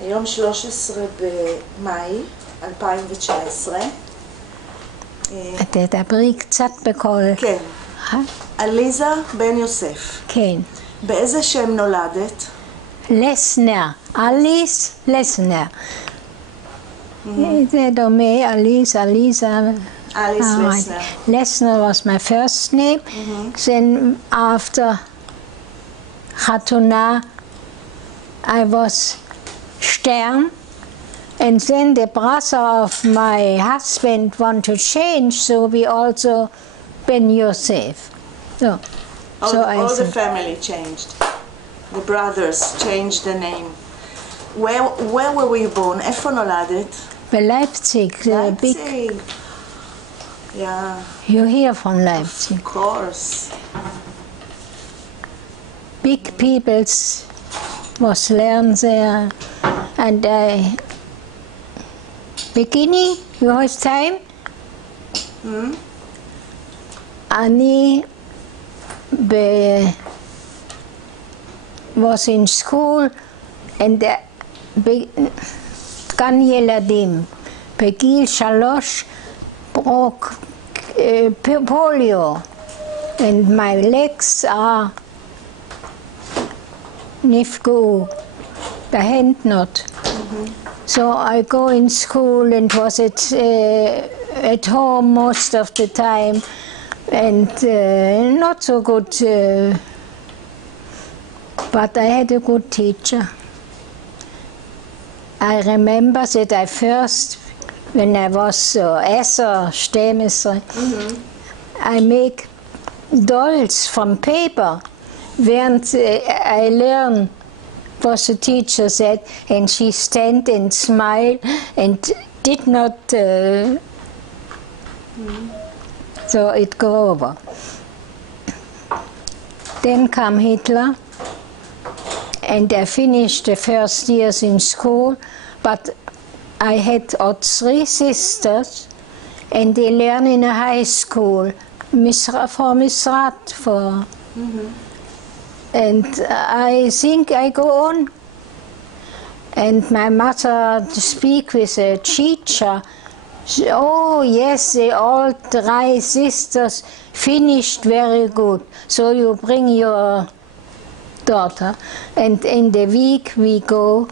היום 13 במאי 2019. את תדברי קצת בקול. כן. עליזה בן יוסף. כן. באיזה שם נולדת? לסנר. אליס לסנר. זה דומה, אליזה. Alice Lessner. Lessner was my first name. Then after Hatuna, I was Stern. And then the brother of my husband wanted to change, so we also Ben Yosef. So, all the family changed. The brothers changed the name. Where were you born? איפה נולדת? Leipzig, the big. Leipzig. Yeah. You hear from Leipzig. Of course. Big peoples was learned there, and beginning your time. אני was in school and גן ילדים. בגיל 3 broke polio and my legs are נפגעו, the hand not. So I go in school and was at home most of the time and not so good, but I had a good teacher. I remember that I first, when I was 10, 11, I make dolls from paper. Während I learned what the teacher said, and she stand and smiled and did not, so it go over. Then come Hitler, and I finished the first years in school, but I had 3 sisters, and they learn in a high school, for Misrat, for. And I think I go on. And my mother speak with a teacher. Oh yes, they all 3 sisters finished very good. So you bring your daughter. And in the week we go,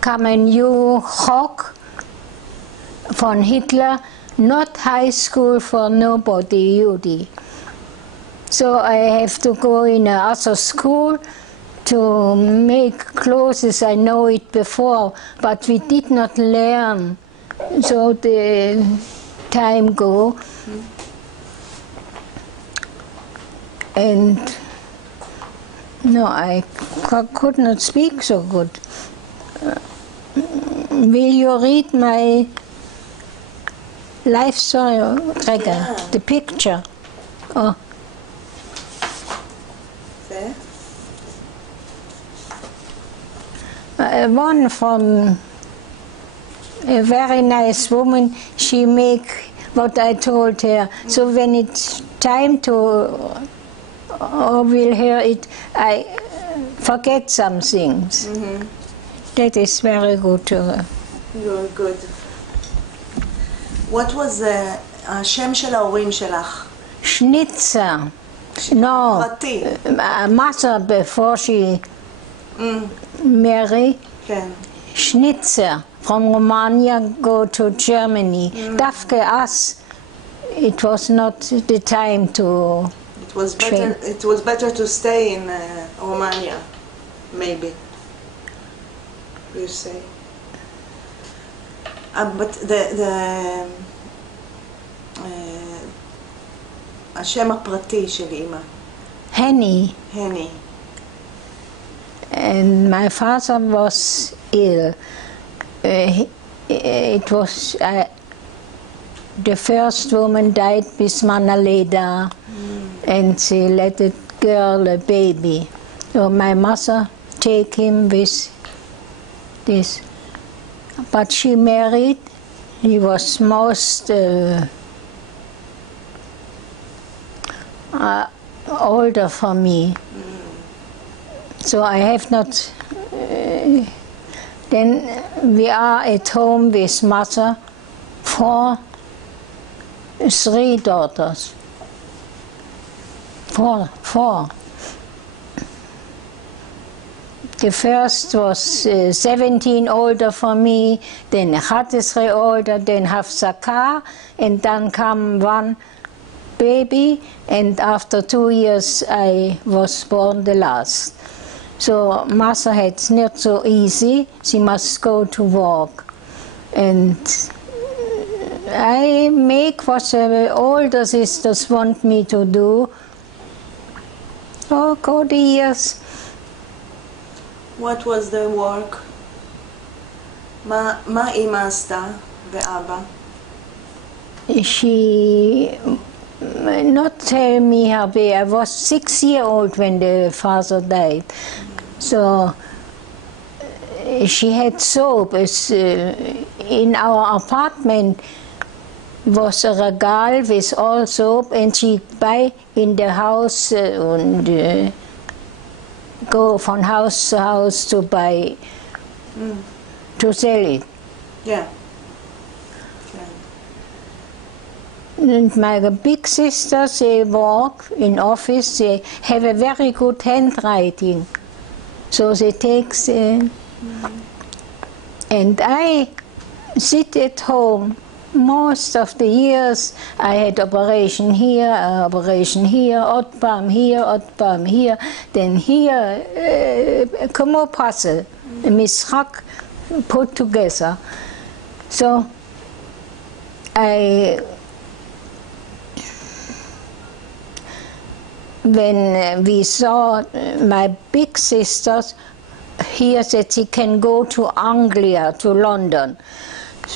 come a new rock from Hitler, not high school for nobody, Judy. So I have to go in another school to make clothes. I know it before, but we did not learn. So the time go. And no, I could not speak so good. Will you read my life story, Gregor? The picture? Oh. One from a very nice woman, she make what I told her. So when it's time to will hear it, I forget some things. That is very good to her. Very good. What was השם של ההורים שלך? Schnitzer. No, פרטי. mother before she married. כן. Schnitzer from Romania go to Germany. Dafke us, it was not the time to. It was better to stay in Romania, maybe. You say. But השם הפרטי של אמא. Henny. Henny. And my father was ill. It was the first woman died with Manaleda, and she let the girl a baby. So my mother take him with this. But she married. He was most older for me. So I have not Then we are at home with mother for 3 daughters. Four. The first was 17 older for me, then 3 older, then Hafsaka, and then came one baby, and after 2 years I was born the last. So mother had it not so easy, she must go to work. And I make what the older sisters want me to do. Oh, go the years. What was the work? מה אמא עשתה ואבא? She not tell me how big. I was 6 years old when the father died. So she had soap. In our apartment was a regal with all soap, and she buy in the house and go from house to house to buy to sell it. Yeah. And my big sisters, they work in office, they have a very good handwriting. So they take and I sit at home. Most of the years I had operation here, Otbam here, then here, כמו puzzle, a משחק put together. So when we saw my big sisters here that she can go to Anglia, to London,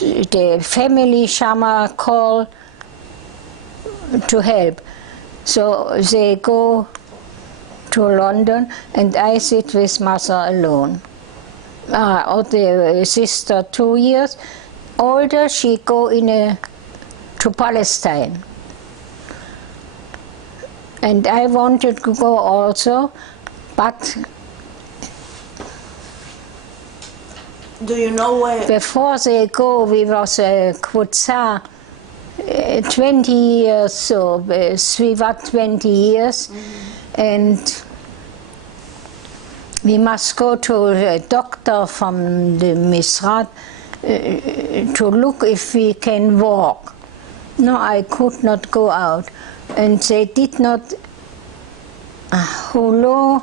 the family Shama called to help. So they go to London and I sit with mother alone. The sister 2 years older, she go to Palestine. And I wanted to go also, but do you know where? Before they go, we was a Kutza, 20 years, so we were 20 years, and we must go to a doctor from the Misrat to look if we can walk. No, I could not go out. And they did not, who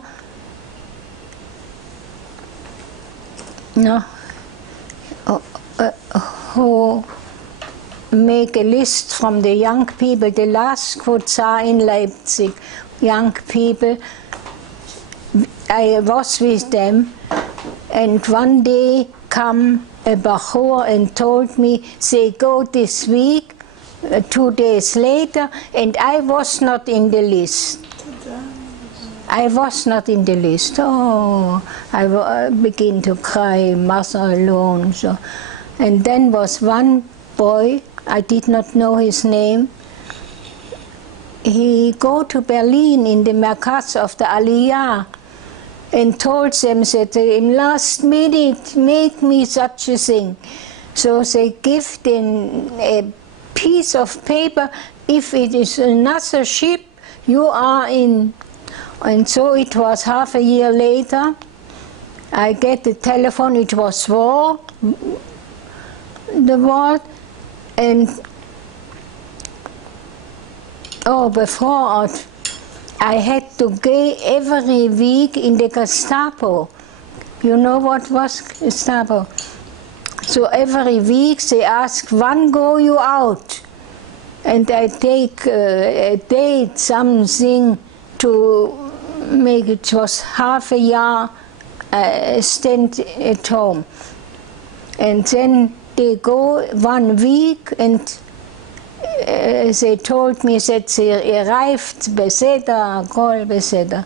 make a list from the young people, the last Kutza in Leipzig, young people. I was with them, and one day come a Bachur and told me they go this week, 2 days later, and I was not in the list. I was not in the list. Oh, I begin to cry, mother alone. So. And then was one boy, I did not know his name. He go to Berlin in the Merkaz of the Aliyah and told them that in last minute make me such a thing. So they give them a piece of paper, if it is another ship, you are in. And so it was half a year later, I get the telephone, it was war, the war, and before I had to go every week in the Gestapo. You know what was Gestapo? So every week they ask, when go you out? And I take a date, something to make it was half a year stint at home. And then they go 1 week and they told me that they arrived beseder, call beseder.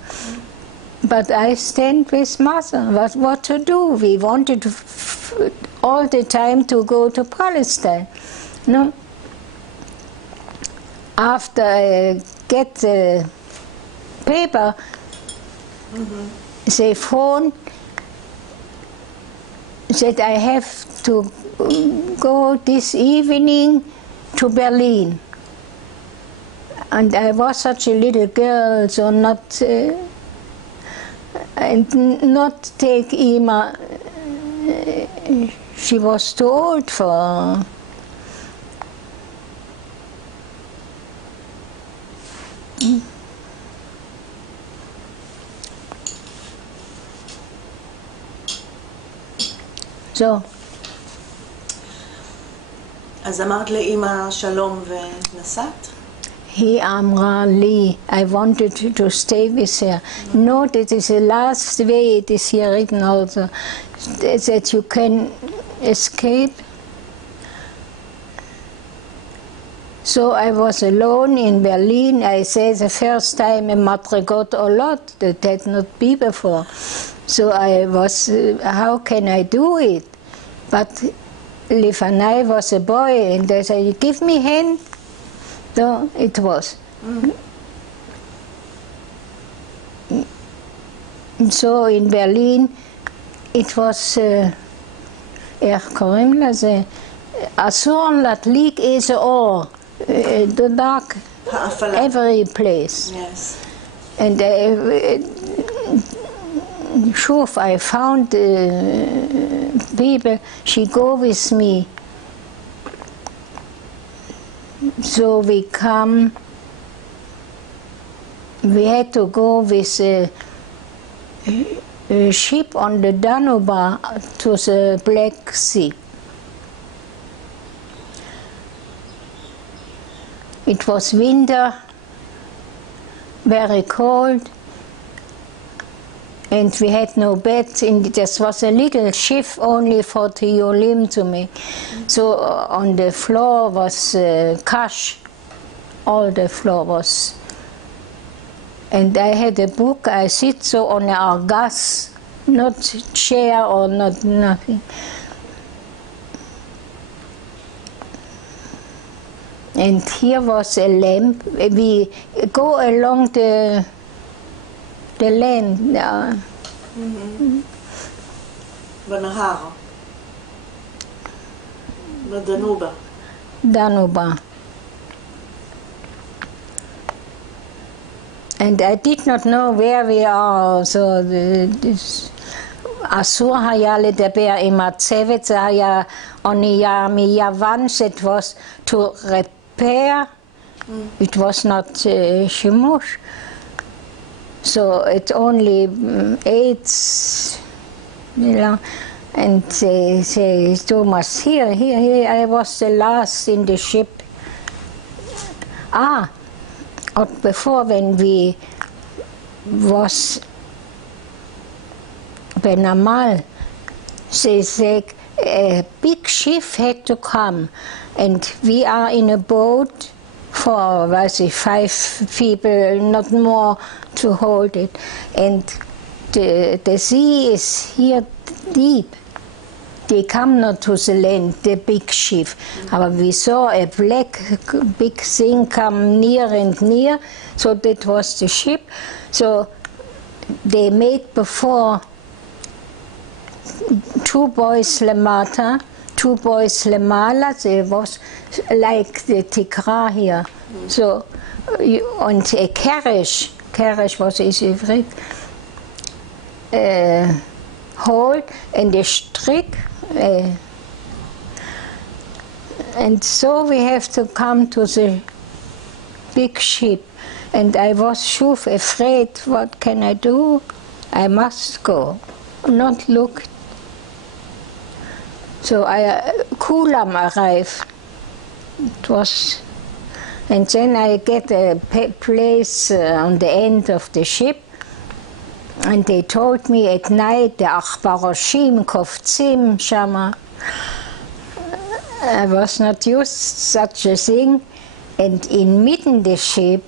But I stand with mother, what to do? We wanted all the time to go to Palestine. No? After I get the paper, they phone that I have to go this evening to Berlin. And I was such a little girl, so not and not take Ima. She was too old for. So. אז אמרת לאמא שלום ונסעת? היא אמרה לי, I wanted to stay with her. No, that is the last way it is here written also, that you can escape. So I was alone in Berlin. I said the first time a madrigot a lot, that had not been before. So I was, how can I do it? But Lifanai was a boy, and they said, give me hand. So it was. So in Berlin, it was, איך קוראים לזה? אסור להדליק איזה אור. The dark, every place. Yes. And שוב, I found people, she go with me. So we come, we had to go with a ship on the Danube to the Black Sea. It was winter, very cold, and we had no bed. This was a little ship only for Tiolim to me. So on the floor was cash. All the floor was. And I had a book. I sit so on a argas, not chair or not nothing. And here was a lamp. We go along the land. בנהר. בדנובה. Danuba. And I did not know where we are. So אסור היה לדבר עם הצוות, זה היה אונייה מיוון, it was to repair, it was not שימוש. So it only 8, you know, and they say, Thomas, here, I was the last in the ship. Before when we was Benamal, they said a big ship had to come, and we are in a boat for 5 people, not more, to hold it. And the sea is here deep. They come not to the land, the big ship. But we saw a black big thing come near and near, so that was the ship. So they made before 2 boys lemata, 2 boys lemala. There was like the tikra here. So, and a carriage was Ivrit, hold and a strick. And so we have to come to the big ship. And I was shuv afraid, what can I do? I must go, not look. So Kulam arrived. It was, and then I get a place on the end of the ship, and they told me at night the achbaroshim koftzim shama. I was not used to such a thing, and in mitten the ship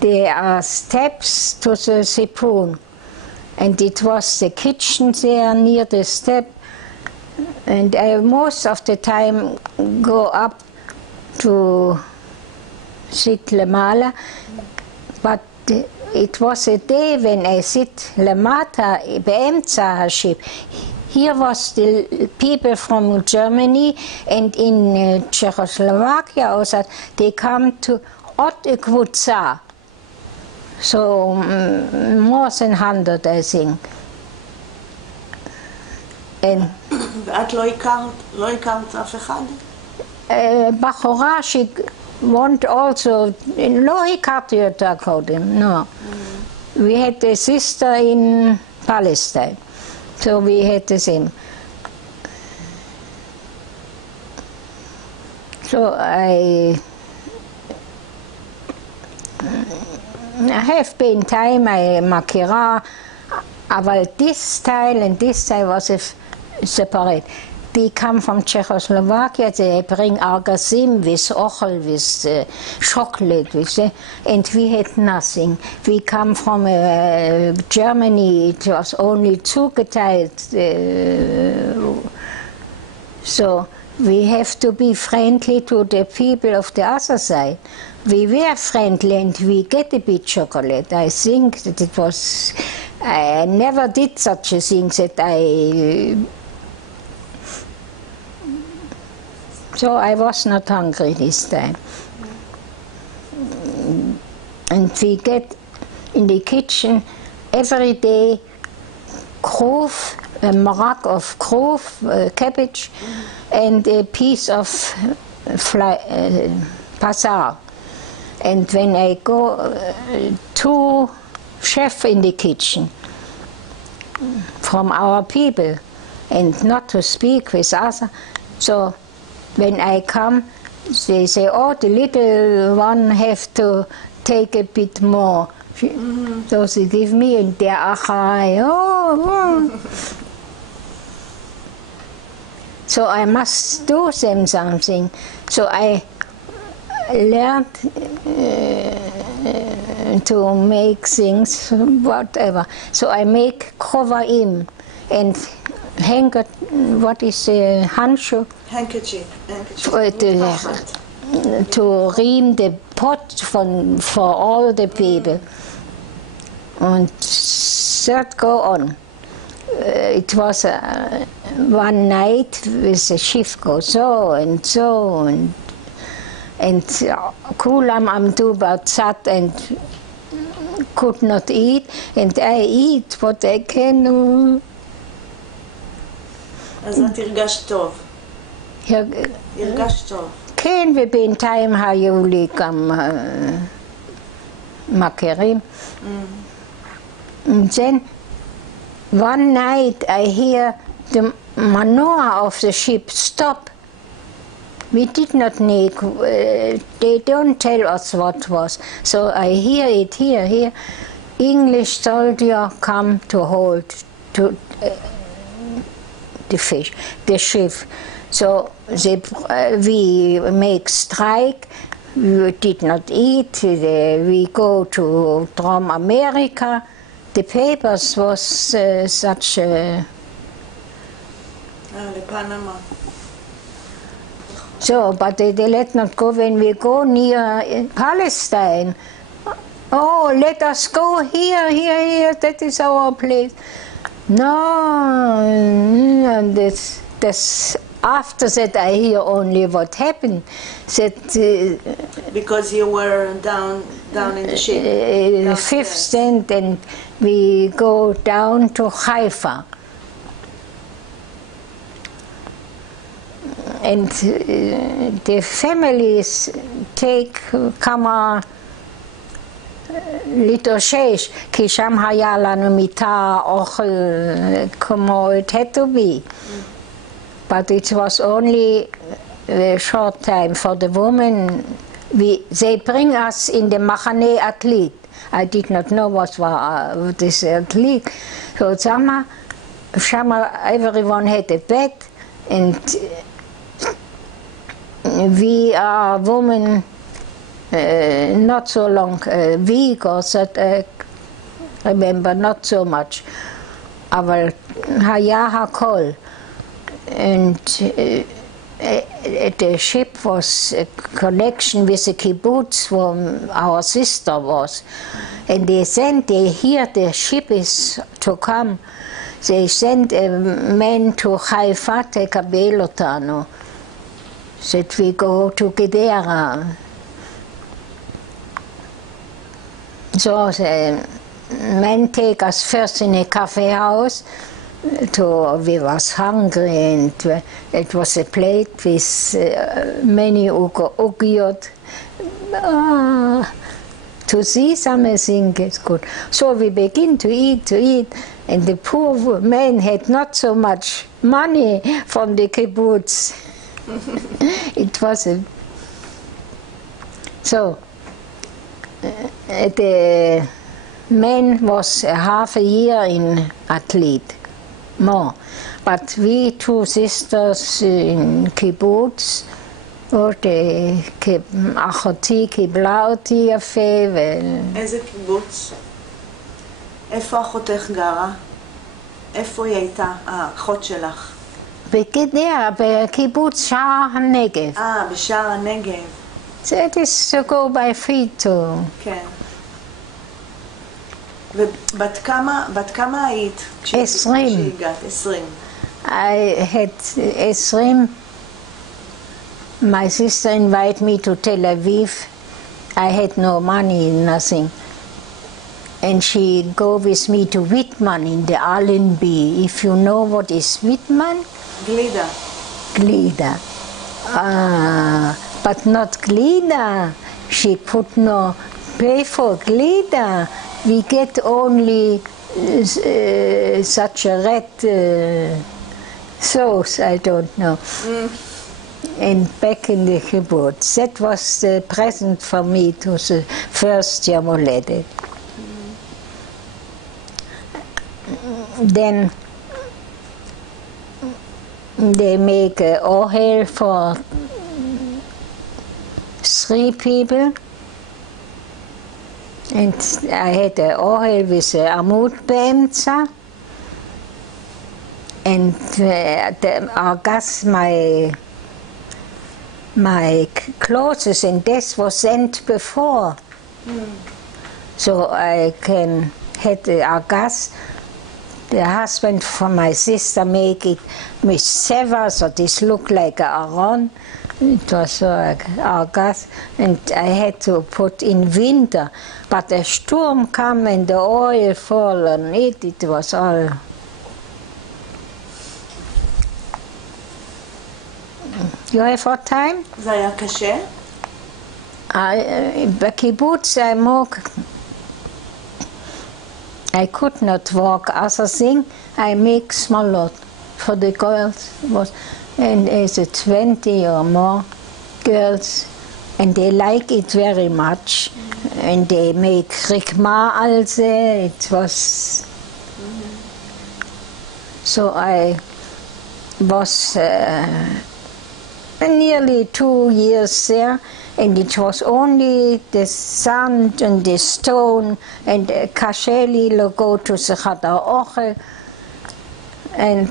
there are steps to the siphon, and it was the kitchen there near the step. And I most of the time go up to sit lemala, but it was a day when I sit למטה באמצע השיפ. Here was the people from Germany and in Czechoslovakia also, they come to עוד קבוצה. So more than 100 I think. ואת לא הכרת אף אחד? בחורה want also, לא הכרתי אותה קודם, no. We had a sister in Palestine, so we had the same. So I have been time I מכירה, אבל this style and this style was separate. They come from Czechoslovakia, they bring argazim with ochel, with chocolate, with and we had nothing. We come from Germany, it was only zugeteilt. So we have to be friendly to the people of the other side. We were friendly and we get a bit chocolate. I think that it was, I never did such a thing that so I was not hungry this time. And we get in the kitchen every day kroof, a maraq of kroof, cabbage, and a piece of pasar. And when I go, two chefs in the kitchen from our people, and not to speak with us, so when I come, they say, oh, the little one have to take a bit more. So they give me and der achai, oh. So I must do them something. So I learned to make things, whatever. So I make krovaim and what is the handschuh? Handkerchief. To ream the pot for all the people. And that go on. It was one night with the shift go so and so and kulam amdu batzat and could not eat, and I eat what I can. אז את הרגשת טוב. הרגשת טוב. כן, ובינתיים היו לי גם מכרים. And then one night I hear the manure of the ship stop. We did not need, they don't tell us what was. So I hear it here. English soldier come to hold to the fish, the ship. So we make strike, we did not eat, we go to Drum America. The papers was such a... Panama. So, but they let not go when we go near Palestine. Oh, let us go here, that is our place. No, and this after that I hear only what happened. That because you were down in the ship. Fifth stand, and we go down to Haifa. And the families take כמה להתאושש, כי שם היה לנו מיטה, אוכל, כמו it had to be. But it was only a short time for the women. They bring us in the מחנה עתלית. I did not know what this עתלית. So שם everyone had a bed, and we are women not so long, week or so, remember, not so much. אבל היה הכל. And the ship was a connection with the kibbutz where our sister was. And they hear the ship is to come. They sent a man to Haifa to לקבל אותנו. That we go to Gedera. So the man take us first in a cafe house. We was hungry, and it was a plate with many ugiot. To see something is good. So we begin to eat, and the poor man had not so much money from the kibbutz. It was a... So, the man was half a year in Àtlית, more. But we two sisters in kibbutz, אחותי קיבלה אותי יפה איזה קיבוץ? איפה אחותך גרה? איפה היא הייתה, האחות שלך? בגדרה, בקיבוץ שער הנגב. בשער הנגב. That is to go by feet too. כן. ובת כמה היית? 20. כשהגעת? 20. I had 20. My sister invited me to Tel Aviv. I had no money, nothing. And she go with me to Whitman in the Allenby. If you know what is Whitman? Glida. Glida. But not Glida. She could not pay for Glida. We get only such a red sauce, I don't know. And back in the kibbutz. That was the present for me to the first Yom Holedet. Then they make an ohel for 3 people. And I had an ohel with an amud באמצע. And our guest, my clothes and this was sent before. So I had our guest, the husband from my sister, make it with sever, so this looked like a aron. It was our gas, and I had to put in winter. But a storm came and the oil fall on it. It was all. You have what time? זה היה קשה? בקיבוץ I could not walk. Other thing, I make smallot for the girls. And there's 20 or more girls, and they like it very much. And they make rikma also. It was. So I was nearly 2 years there, and it was only the sand and the stone and קשה go to the חדר אוכל. And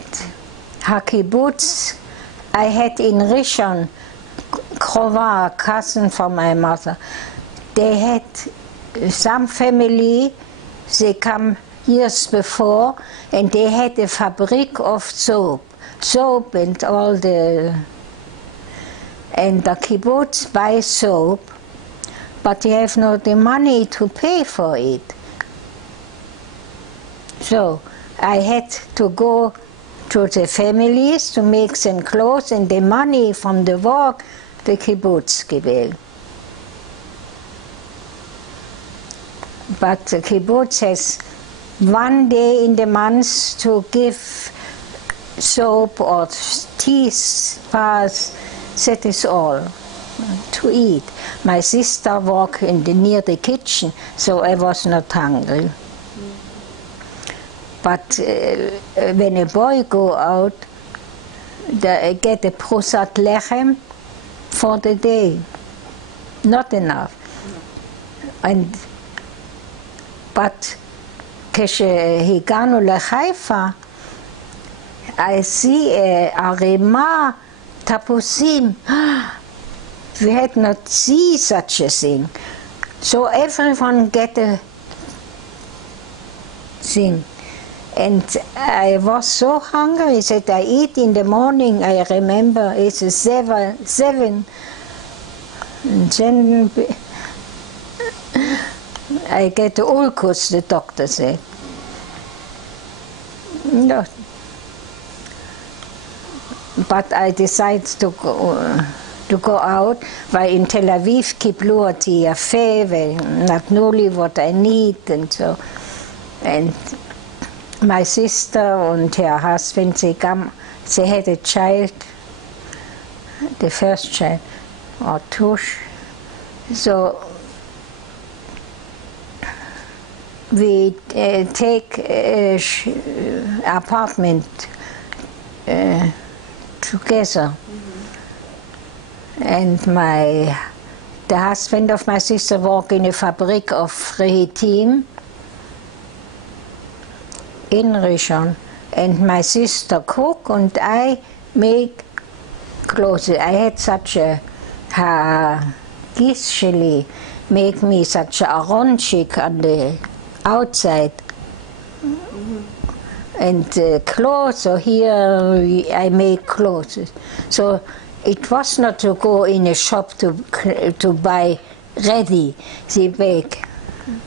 הקיבוץ, I had in Rishon, קרובה, a cousin from my mother. They had some family, they come years before, and they had a fabric of soap and all the. And the kibbutz buy soap, but you have not the money to pay for it. So I had to go to the families to make them clothes, and the money from the work, the kibbutz gewählt. But the kibbutz has 1 day in the month to give soap or teeth pass. That is all to eat. My sister worked near the kitchen, so I was not hungry. But when a boy go out, they get a prusat lechem for the day. Not enough. But כשהגענו לחיפה, I see a ערימה tapusim. We had not seen such a thing. So everyone get a thing. And I was so hungry that I eat in the morning, I remember, it's 7. And then I get ulcus, the doctor said. No. But I decided to go out, weil in Tel Aviv קיבלו אותי יפה ונתנו לי what I need and so. And my sister and her husband, they had a child, the first child, or two. So we take apartment together. And the husband of my sister worked in a fabrik of rehitim in Rishon, and my sister cook and I make clothes. I had such a גיס שלי make me such a aronchik on the outside. And clothes, so here I make clothes. So it was not to go in a shop to buy ready. They make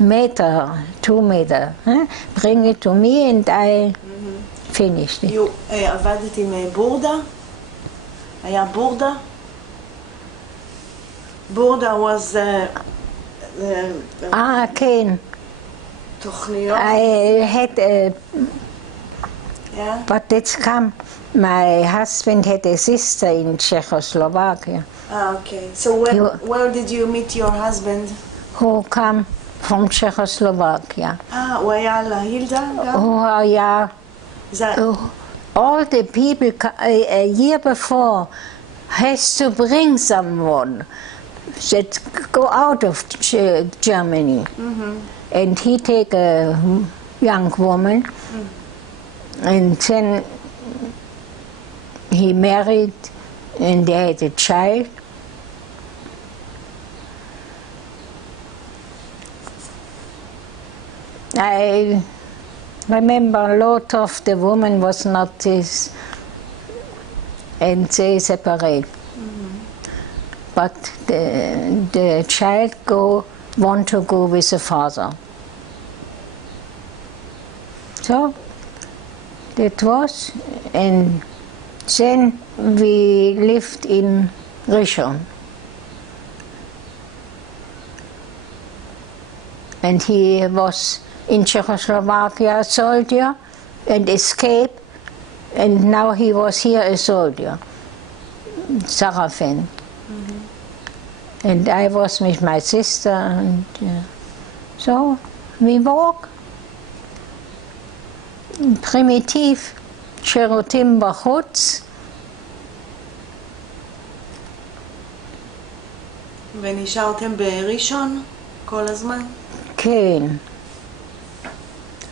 meter, 2 meter. Bring it to me and I finished it. עבדת עם בורדה? היה בורדה? בורדה was כן. תוכניות? I had Yeah. but it's come. My husband had a sister in Czechoslovakia. Okay. So where did you meet your husband? Who come from Czechoslovakia. הוא היה להילדה גם? הוא היה... All the people a year before has to bring someone that go out of Germany. And he take a young woman. And then he married and they had a child. I remember a lot of the woman was not this, and they separate. But the child want to go with the father. So that was, and then we lived in Rishon. And he was in Czechoslovakia a soldier and escaped, and now he was here a soldier, Sarafan. And I was with my sister, and so we walk. פרימיטיב, שירותים בחוץ. ונשארתם בראשון כל הזמן? כן.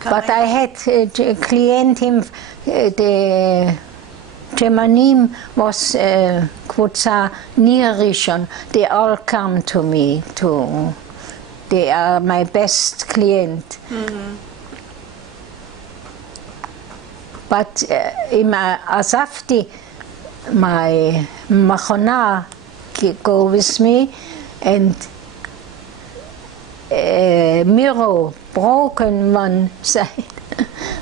But I had קליינטים, תימנים was קבוצה near ראשון. They all come to me too. They are my best client. But עזבתי my מחנה go with me, and mirror broken one side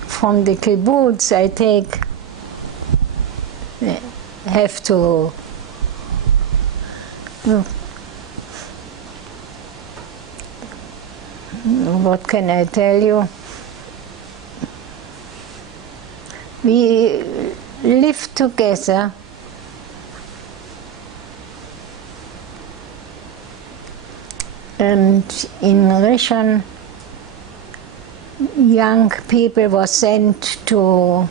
from the kibbutz. I have to what can I tell you? We lived together. And in Rishon, young people were sent to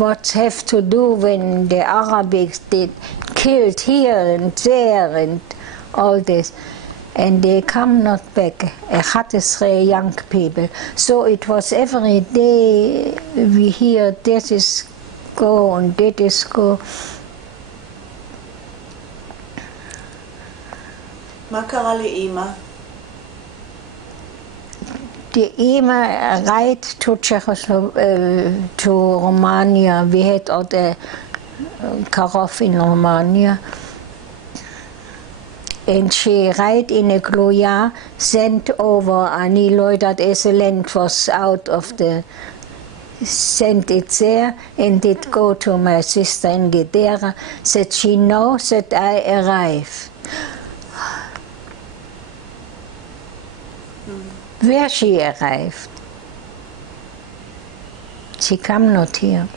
what have to do when the Arabics did killed here and there and all this. And they come not back, 11 young people. So it was every day we hear this is go und das go. מה קרה לאמא? Die Ema reit to Romania. We had all the Karoff in Romania. And she ride in a Gloria, sent over any Leute as a land was out of the, sent it there, and it go to my sister in Gedera, that she knows that I arrive. Where she arrived. She come not here.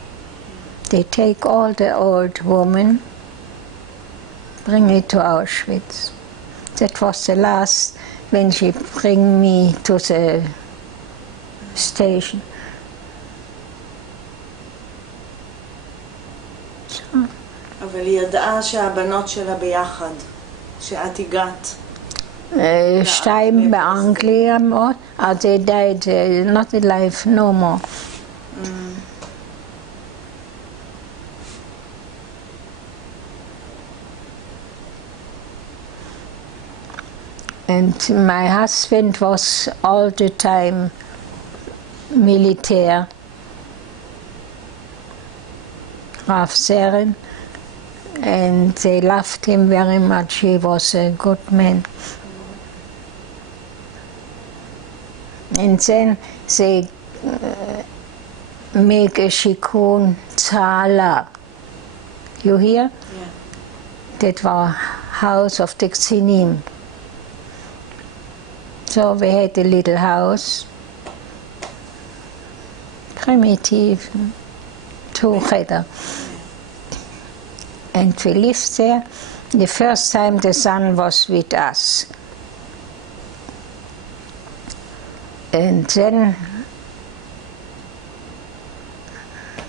They take all the old women, bring it to Auschwitz. That was the last when she bring me to the station. So. אבל היא ידעה שהבנות שלה ביחד, שאת הגעת. Stein באנגליה, they died, not alive, no more. And my husband was all the time military, Graf Seren, and they loved him very much. He was a good man. And then they make a shikun tzala. You hear? Yeah. That was house of the Ksinim. So we had a little house, primitive, two-header. And we lived there. The first time the son was with us. And then,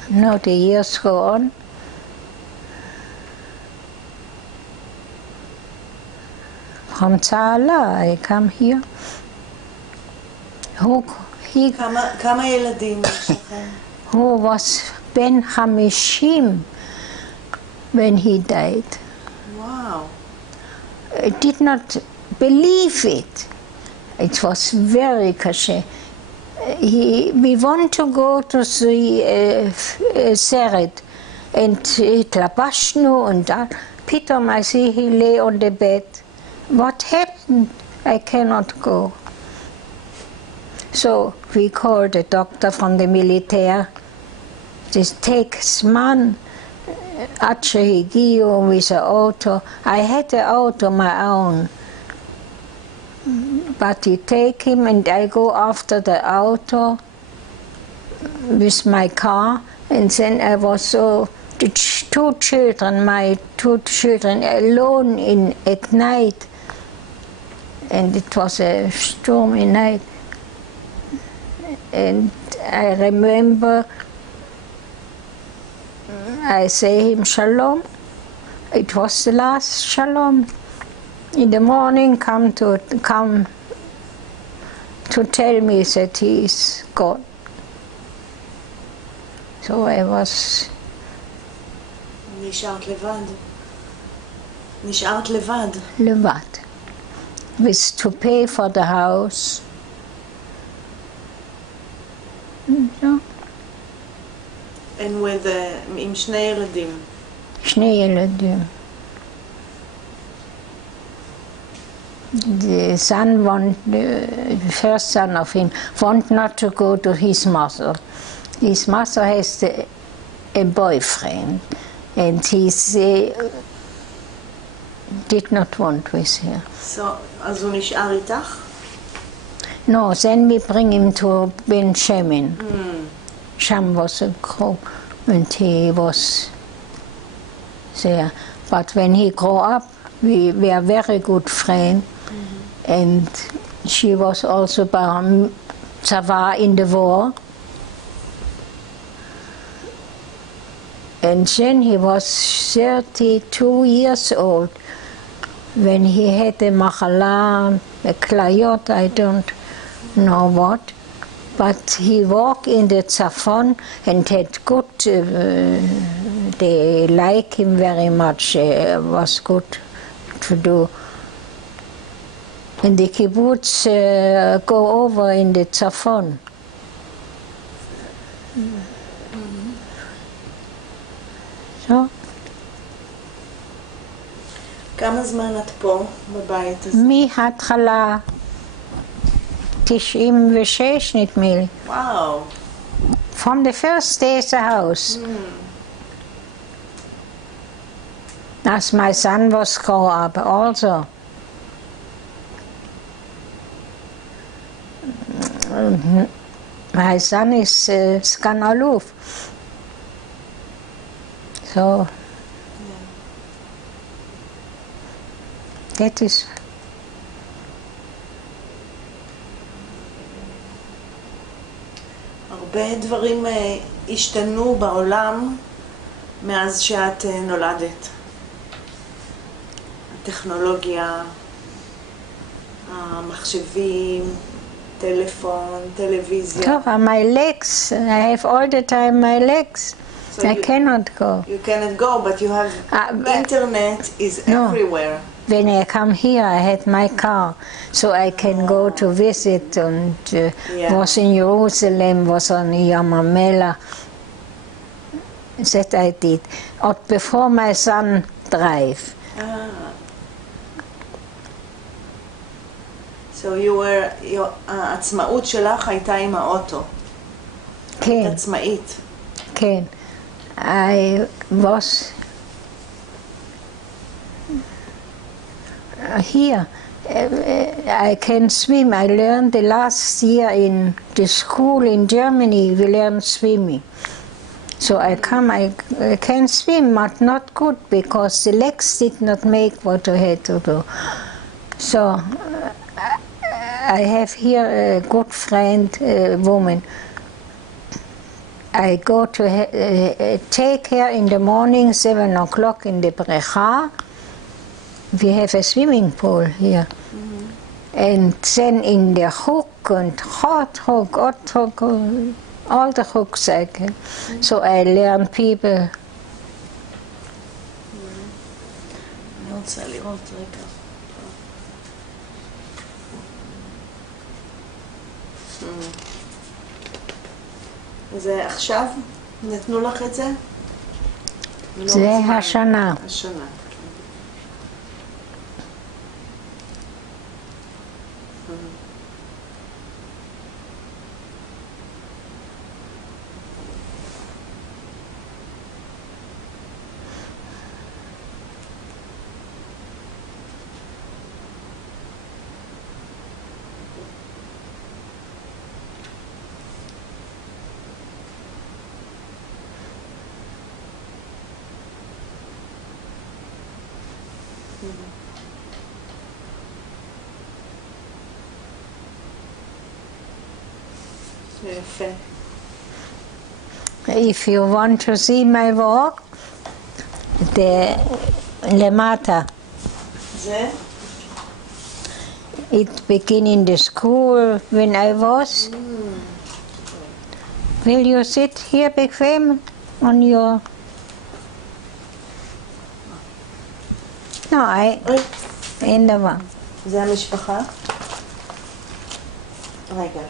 now the years go on. From Tzala, I come here. כמה ילדים יש לכם? Who was Ben 50 when he died. Wow. I did not believe it. It was very קשה. We want to go to the סרט, and התלבשנו, and פתאום I see he lay on the bed. What happened? I cannot go. So we called a doctor from the military. This takes man עד שהגיעו with the auto. I had the auto my own. But he take him and I go after the auto with my car, and then I was so my two children alone at night, and it was a stormy night. And I remember I say him shalom. It was the last shalom. In the morning come to tell me that he is gone. So I was... נשארת לבד. נשארת לבד. לבד. With to pay for the house. So. And with עם שני ילדים. שני ילדים. The son the first son of him, wanted not to go to his mother. His mother has a boyfriend, and he did not want with her. So, אז הוא נשאר איתך? No, then we bring him to Benjamin. Sham was a crow, and he was there. But when he grew up, we were very good friends. And she was also Tzava in the war. And then he was 32 years old when he had a machala, a klayot, I don't know what. But he worked in the Tzafon and had good, they like him very much, was good to do. And the kibbutz go over in the Tzafon. So. כמה זמן את פה, בבית הזה? מההתחלה 96 נדמה לי. וואו. From the first day at the house. As my son was grown up also. My son is Sgan Aluf. So, that is. הרבה דברים השתנו בעולם מאז שאת נולדת. הטכנולוגיה, המחשבים, טלפון, טלוויזיה. טוב, my legs, I have all the time my legs. So I cannot go. You cannot go, but you have internet is everywhere. When I come here, I had my car, so I can go to visit, and was in Jerusalem, was on Yam HaMelech. That I did. But before my son drive. So you were, העצמאות שלך הייתה עם האוטו. כן. היית עצמאית. כן. I was here. I can swim. I learned the last year in the school in Germany. We learned swimming. So I can swim, but not good because the legs did not make what I had to do. So I have here a good friend, a woman. I go to take her in the morning, 7 o'clock in the brecha. We have a swimming pool here. And then in the hook and hot hook, all the hooks I can. So I learn people. אני רוצה לראות רגע. זה עכשיו? נתנו לך את זה? זה השנה. השנה. If you want to see my work, למטה. זה? It began in the school when I was. Will you sit here bequem on your... No, אין דבר. זה המשפחה? רגע.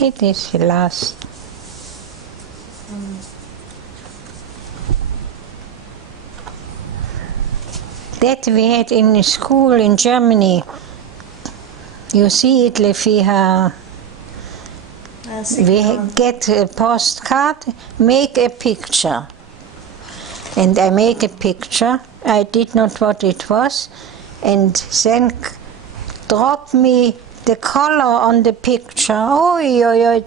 It is the last. That we had in school in Germany. You see it לפי we get a postcard, make a picture. And I make a picture. I did not what it was. And then drop me the color on the picture. Oh,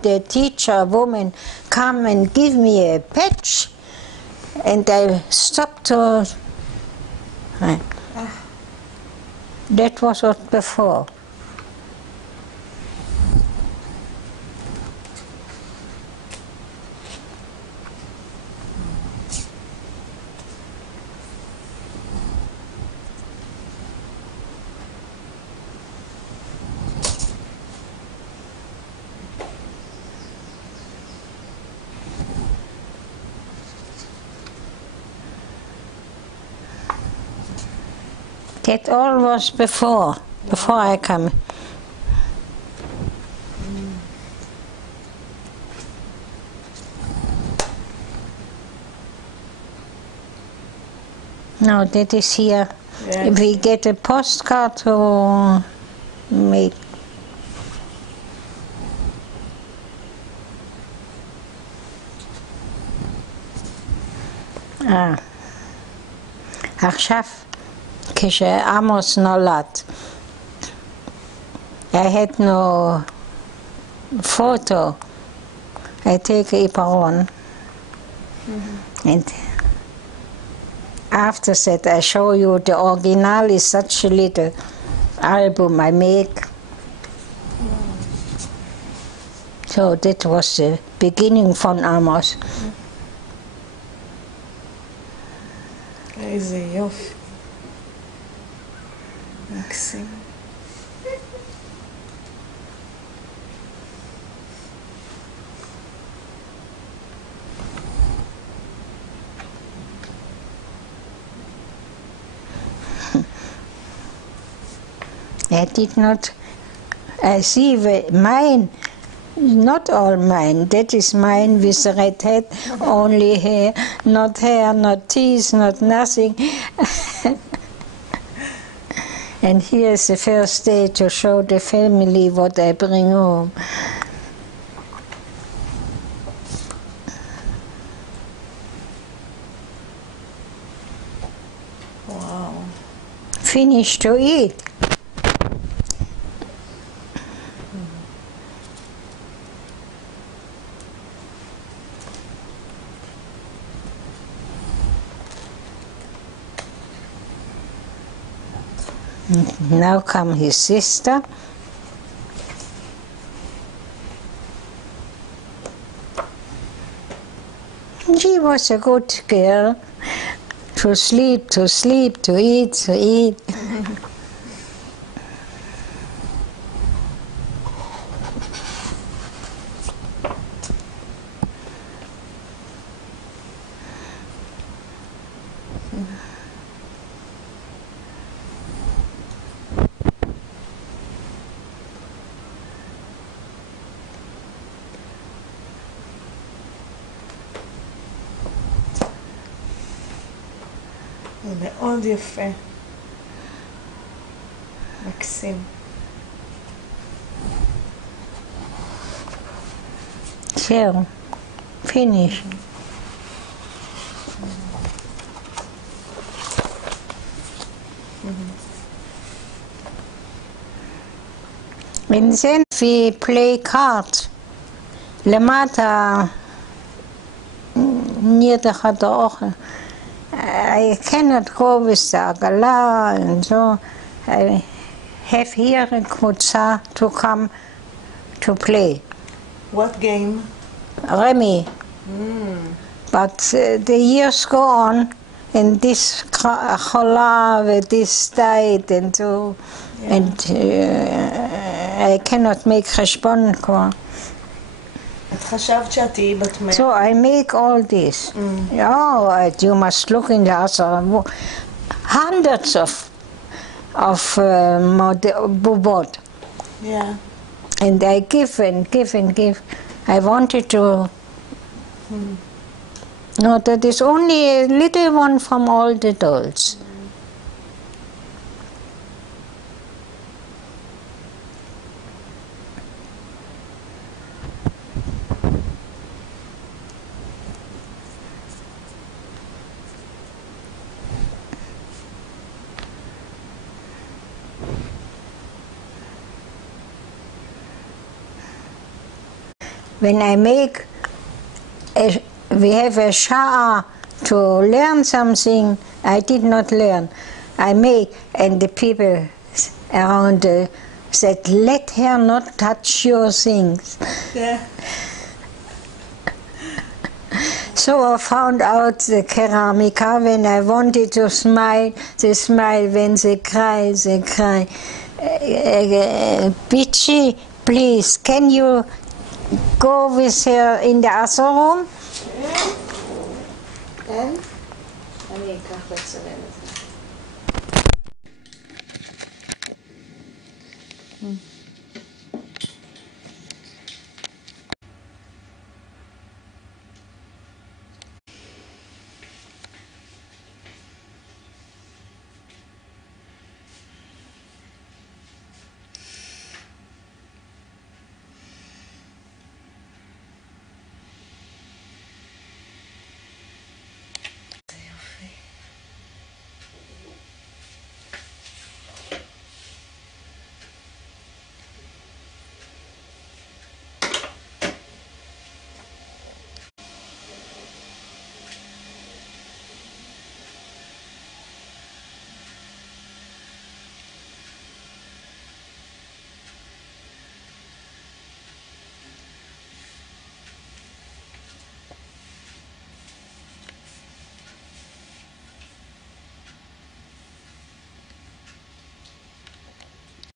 the teacher, woman, come and give me a patch. And I stopped to... That was what before. That all was before I come. No, that is here. Yes. We get a postcard to make. עכשיו, כשעמוס נולד, I had no photo. I take עיפרון. And after that, I show you the original is such a little album I make. So that was the beginning von Amos. איזה יופי. מקסים. I did not, I see mine, not all mine, that is mine with red head, only hair, not teeth, not nothing. And here is the first day to show the family what I bring home. Wow. Finished to eat. Now come his sister. She was a good girl. To sleep, to eat, to eat. מאוד יפה. מקסים. So, finish. And then we play cards. למטה, near the האוכל. I cannot go with the עגלה and so I have here a קבוצה to come to play. What game? Remy. But the years go on and this חולה ו-this died and so and I cannot make חשבון כבר. את חשבת שאת תהיי בת 100. So I make all this. Oh, you must look in the other hundreds of bubot. Yeah. And I give and give and give. I wanted to. No, that is only a little one from all the dolls. When I make, we have a sha'ah to learn something I did not learn. I make, and the people around said, let her not touch your things. Yeah. So I found out the keramika, when I wanted to smile, they smile. When they cry, they cry. Bitchy, please, can you go with her in the other room? כן? אני אקח לצלם את זה.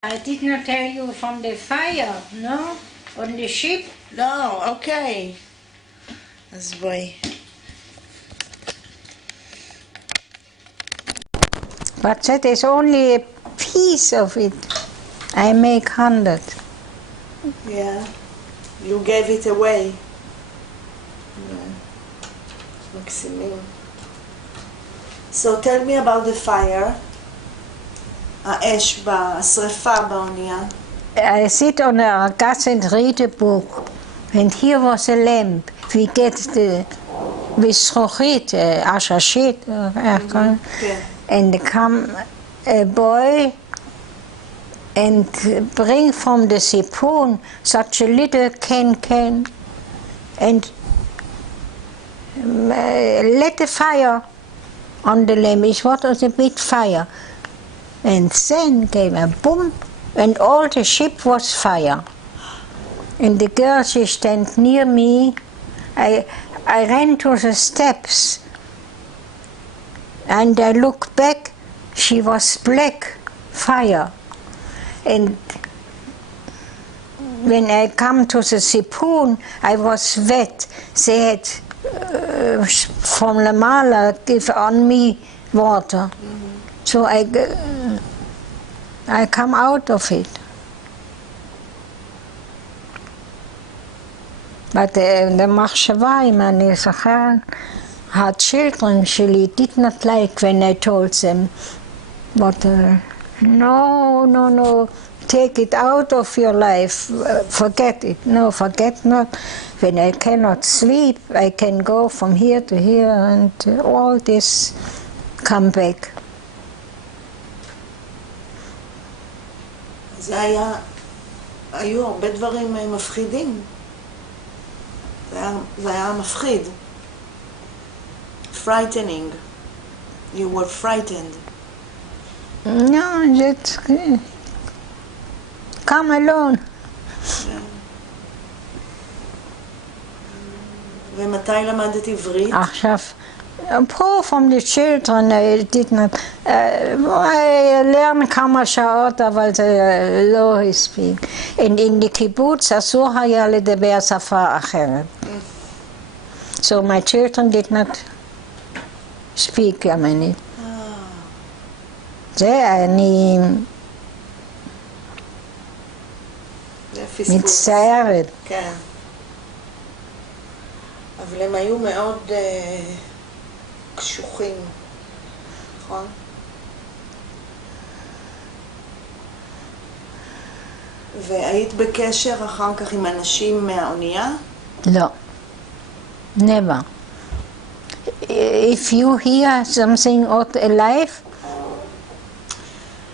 I did not tell you from the fire, no? On the ship. לא, אוקיי. אז בואי. But that is only a piece of it. I make 100. Yeah. You gave it away. מקסימים. So tell me about the fire. האש, השריפה באונייה. I sit on a gas and read a book. And here was a lamp. We get the with זכוכית, עששית, and come a boy and bring from the siphon such a little can and let the fire on the lamp. It was a big fire. And then came a boom, and all the ship was fire. And the girl, she stand near me. I ran to the steps, and I look back. She was black, fire. And when I come to the siphon, I was wet. They had from Lamala give on me water. So I come out of it. But the מחשבה, אם אני זוכרת, her children שלי did not like when I told them, but no, take it out of your life, forget it. No, forget not. When I cannot sleep, I can go from here to here and all this come back. היו הרבה דברים מפחידים. זה היה מפחיד. Frightening. You were frightened. No, just come alone. ומתי למדת עברית? עכשיו, פה from the children I did not, I learn כמה שעות, אבל זה לא הספיק. In the קיבוץ אסור היה לדבר שפה אחרת. So my children did not speak ימנית. זה אני מצטערת. כן. אבל הם היו מאוד קשוחים, נכון? והיית בקשר אחר כך עם אנשים מהאונייה? לא. Never. If you hear something alive,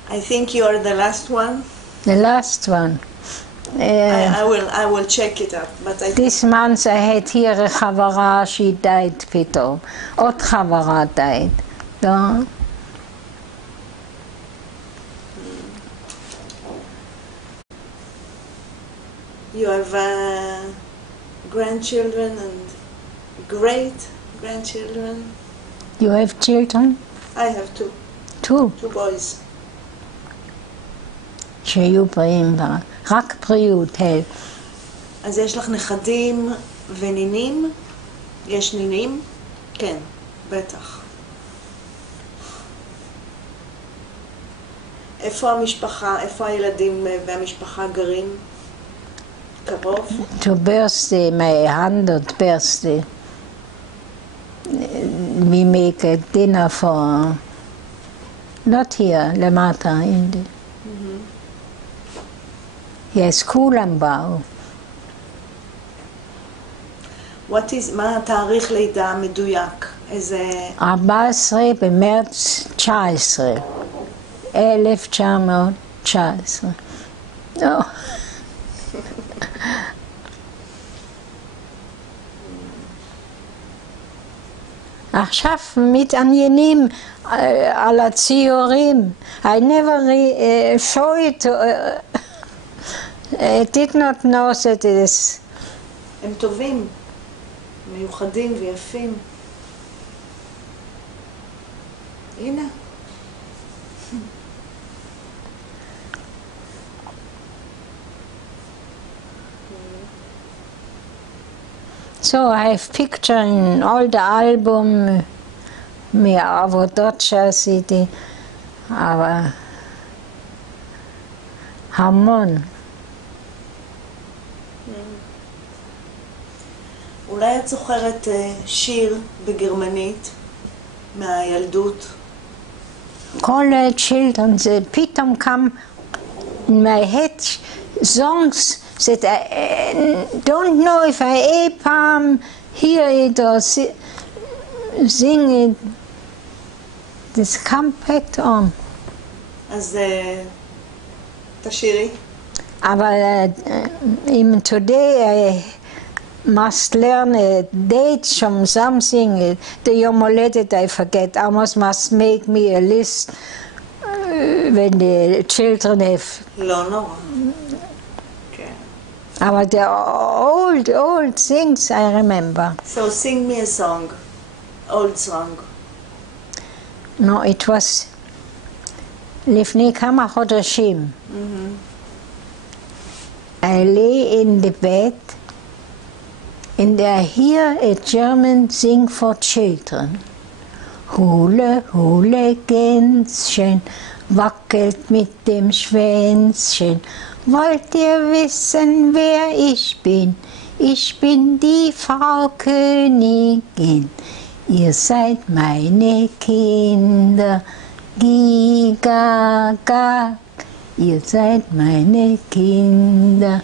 I think you are the last one. The last one. I will check it up, but This month I had here a חברה, she died פתאום. עוד חברה died. לא? You have grandchildren and great grandchildren. You have children? I have two. Two. Two boys. שיהיו בריאים בה. רק בריאות, הל. אז יש לך נכדים ונינים? יש נינים? כן, בטח. איפה המשפחה, איפה הילדים והמשפחה גרים? קרוב? To birthday, my 100th birthday. We make a dinner for, not here, למטה, in the... Yes, כולם באו. מה התאריך לידה המדויק? איזה... 14 במרץ 19. 1919. עכשיו מתעניינים על הציורים. I never saw it, did not know that it is. הם טובים, מיוחדים ויפים. הנה. So I have picture in all the album מהעבודות שעשיתי, אבל המון. אולי את זוכרת שיר בגרמנית מהילדות? כל children, זה פתאום קם in my head songs that I don't know if I אי פעם hear it or sing it. This come back on. אז תשירי. אבל even today I must learn a date from something. The יום הולדת I forget. Amos must make me a list when the children have. לא נורא. But the old things I remember. So sing me a song, old song. No, it was לפני כמה חודשים. I lay in the bed and I hear a German sing for children. Hule, hule, Gänschen, wackelt mit dem Schwänzchen. Wollt ihr wissen, wer ich bin? Ich bin die Frau Königin. Ihr seid meine Kinder. Giga, gag. Ihr seid meine Kinder.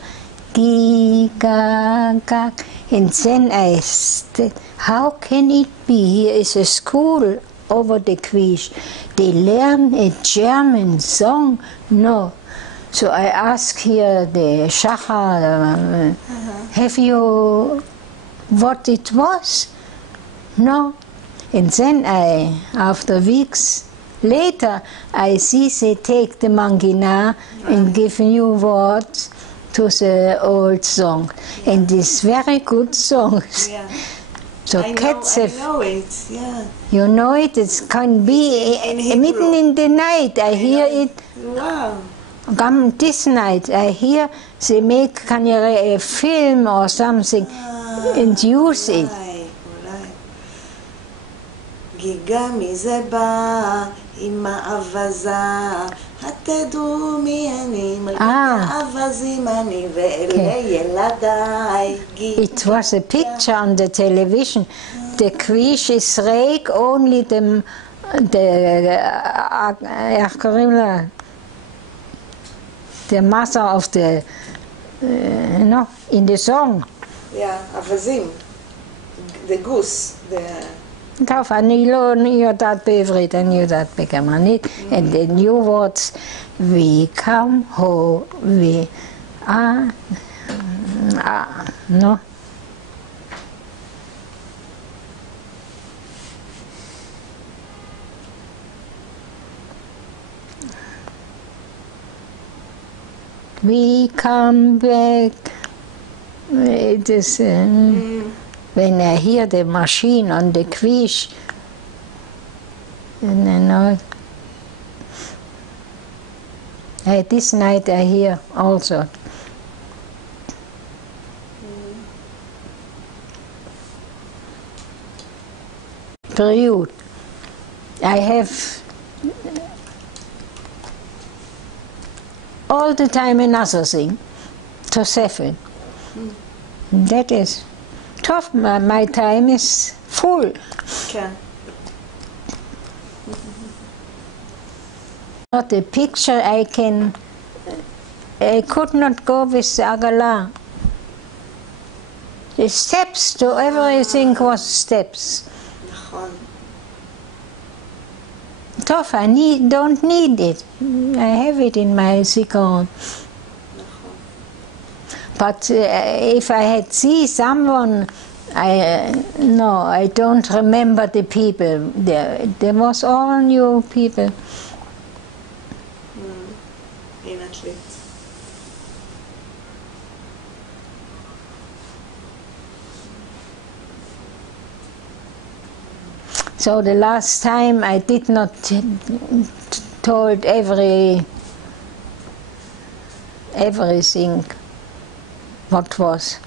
Giga, gag. And then I said, how can it be? Here is a school over the Quiche. They learn a German song? No. So I asked here the Shachar, have you what it was? No. And then after weeks later, I see they take the mangina and give new words to the old song. And these very good songs. Yeah. So I know it, yeah. You know it? It can be mitten in the night. I hear it. Wow. Come this night, I hear they make a film or something and use it. אולי. גיגה מזה בא עם האבזה, התדעו מי אני, מלכת האבזים אני ואלה ילדיי. It was a picture on the television. The Quiche is rake, only the איך קוראים לה? The mother of the, in the song. Yeah, אבזים. The goose. טוב, אני לא יודעת בעברית, אני יודעת בגרמנית. And the new words, we come home, we no. We come back. It is when I hear the machine on the Quiche, and I know. This night I hear also. Period. I have all the time another thing. תוספת. That is tough. My time is full. כן. The picture I could not go with the עגלה. The steps to everything was steps. נכון. טוב, I don't need it. I have it in my זיכרון. But if I had seen someone, I don't remember the people. There was all new people. In עתלית. So the last time I did not told everything what was.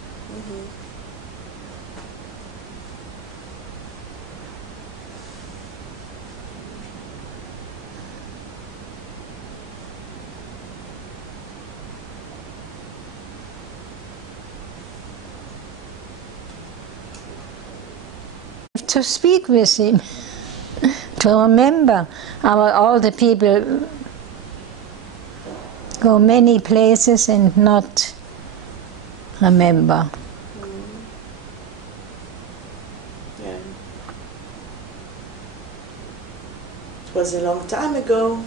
To speak with him, to remember. All the people go many places and not remember. Yeah. It was a long time ago.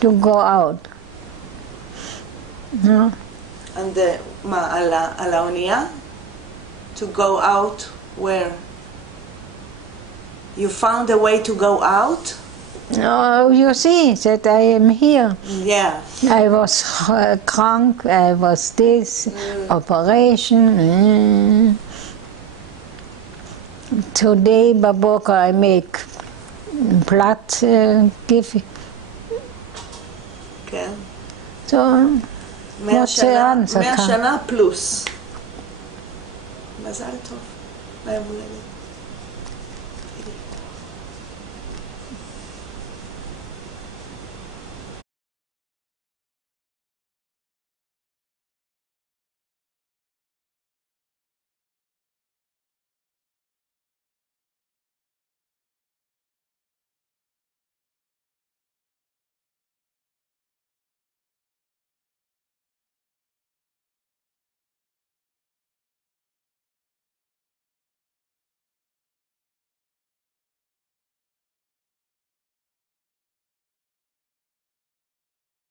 To go out. No? And מה, על האונייה? To go out where? You found a way to go out? Oh, you see that I am here. Yeah. I was drunk, I was this, operation. Today, בבוקר, I make blood give. כן. So, 100 שנה פלוס. מזל טוב. ליום הולדת.